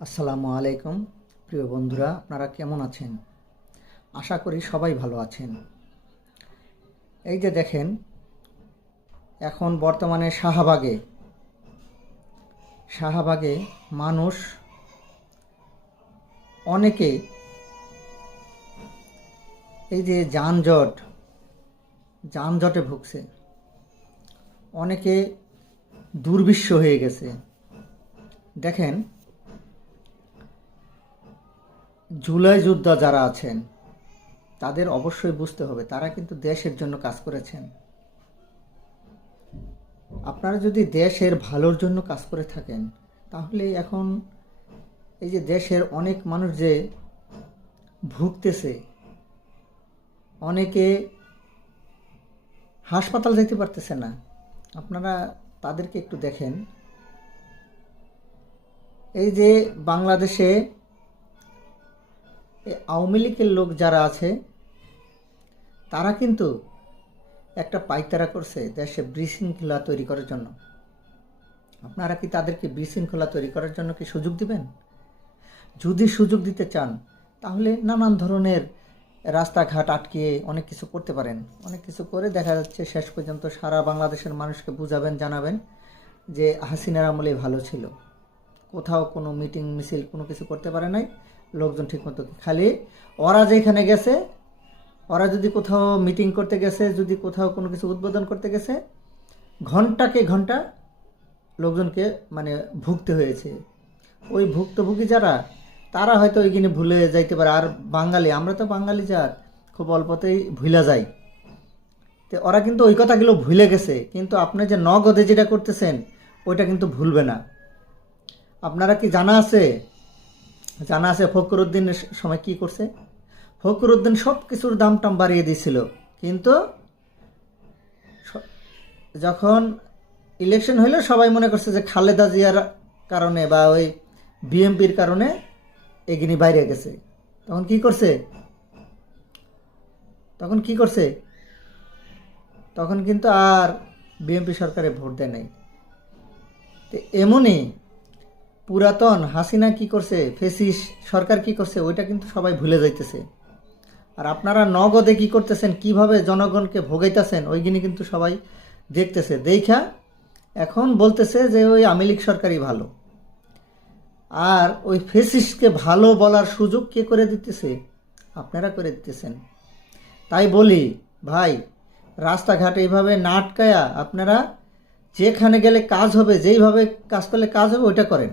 আসসালামু আলাইকুম, প্রিয় বন্ধুরা, আপনারা কেমন আছেন? আশা করি সবাই ভালো আছেন। এই যে দেখেন, এখন বর্তমানে শাহবাগে শাহবাগে মানুষ অনেকে এই যে যানজট, যানজটে ভুগছে। অনেকে দুর্বিশ্ব হয়ে গেছে। দেখেন জুলাই যোদ্ধা যারা আছেন, তাদের অবশ্যই বুঝতে হবে তারা কিন্তু দেশের জন্য কাজ করেছেন। আপনারা যদি দেশের ভালোর জন্য কাজ করে থাকেন, তাহলে এখন এই যে দেশের অনেক মানুষ যে ভুগতেছে, অনেকে হাসপাতাল যেতে পারতেছে না, আপনারা তাদেরকে একটু দেখেন। এই যে বাংলাদেশে এই আওয়ামী লীগের লোক যারা আছে, তারা কিন্তু একটা পাইতারা করছে দেশে বিশৃঙ্খলা তৈরি করার জন্য। আপনারা কি তাদেরকে বিশৃঙ্খলা তৈরি করার জন্য কি সুযোগ দিবেন? যদি সুযোগ দিতে চান, তাহলে নানান ধরনের রাস্তাঘাট আটকিয়ে অনেক কিছু করতে পারেন। অনেক কিছু করে দেখা যাচ্ছে শেষ পর্যন্ত সারা বাংলাদেশের মানুষকে বুঝাবেন, জানাবেন যে হাসিনার আমলে ভালো ছিল। কোথাও কোনো মিটিং, মিছিল কোনো কিছু করতে পারে নাই। লোকজন ঠিকমতো খালি? ওরা যেখানে গেছে, ওরা যদি কোথাও মিটিং করতে গেছে, যদি কোথাও কোনো কিছু উদ্বোধন করতে গেছে ঘন্টাকে ঘণ্টা লোকজনকে মানে ভুগতে হয়েছে। ওই ভুক্তভোগী যারা, তারা হয়তো ওইখানে ভুলে যাইতে পারে। আর বাঙালি, আমরা তো বাঙালি যার খুব অল্পতেই ভুলা যাই। তো ওরা কিন্তু ওই কথাগুলো ভুলে গেছে, কিন্তু আপনি যে নগদে যেটা করতেছেন, ওইটা কিন্তু ভুলবে না। আপনারা কি জানা আছে? জানা আছে ফকরুদ্দিনের সময় কি করছে? ফকরুদ্দিন সব কিছুর দাম টাম বাড়িয়ে দিয়েছিল। কিন্তু যখন ইলেকশন হইল, সবাই মনে করছে যে খালেদা জিয়ার কারণে বা ওই বিএমপির কারণে এগিনি বাইরে গেছে। তখন কি করছে? তখন কি করছে? তখন কিন্তু আর বিএমপি সরকারে ভোট দেয় নাই। তো এমনই পুরাতন হাসিনা কি করছে, ফেসিস সরকার কি করছে, ওইটা কিন্তু সবাই ভুলে যাইতেছে। আর আপনারা নগদে কি করতেছেন, কীভাবে জনগণকে ভোগাইতেছেন, ওইগুলি কিন্তু সবাই দেখতেছে। দেখা, এখন বলতেছে যে ওই আওয়ামী লীগ সরকারই ভালো। আর ওই ফেসিসকে ভালো বলার সুযোগ কে করে দিতেছে? আপনারা করে দিতেছেন। তাই বলি, ভাই, রাস্তাঘাট এইভাবে না আটকায়া আপনারা যেখানে গেলে কাজ হবে, যেইভাবে কাজ করলে কাজ হবে, ওইটা করেন।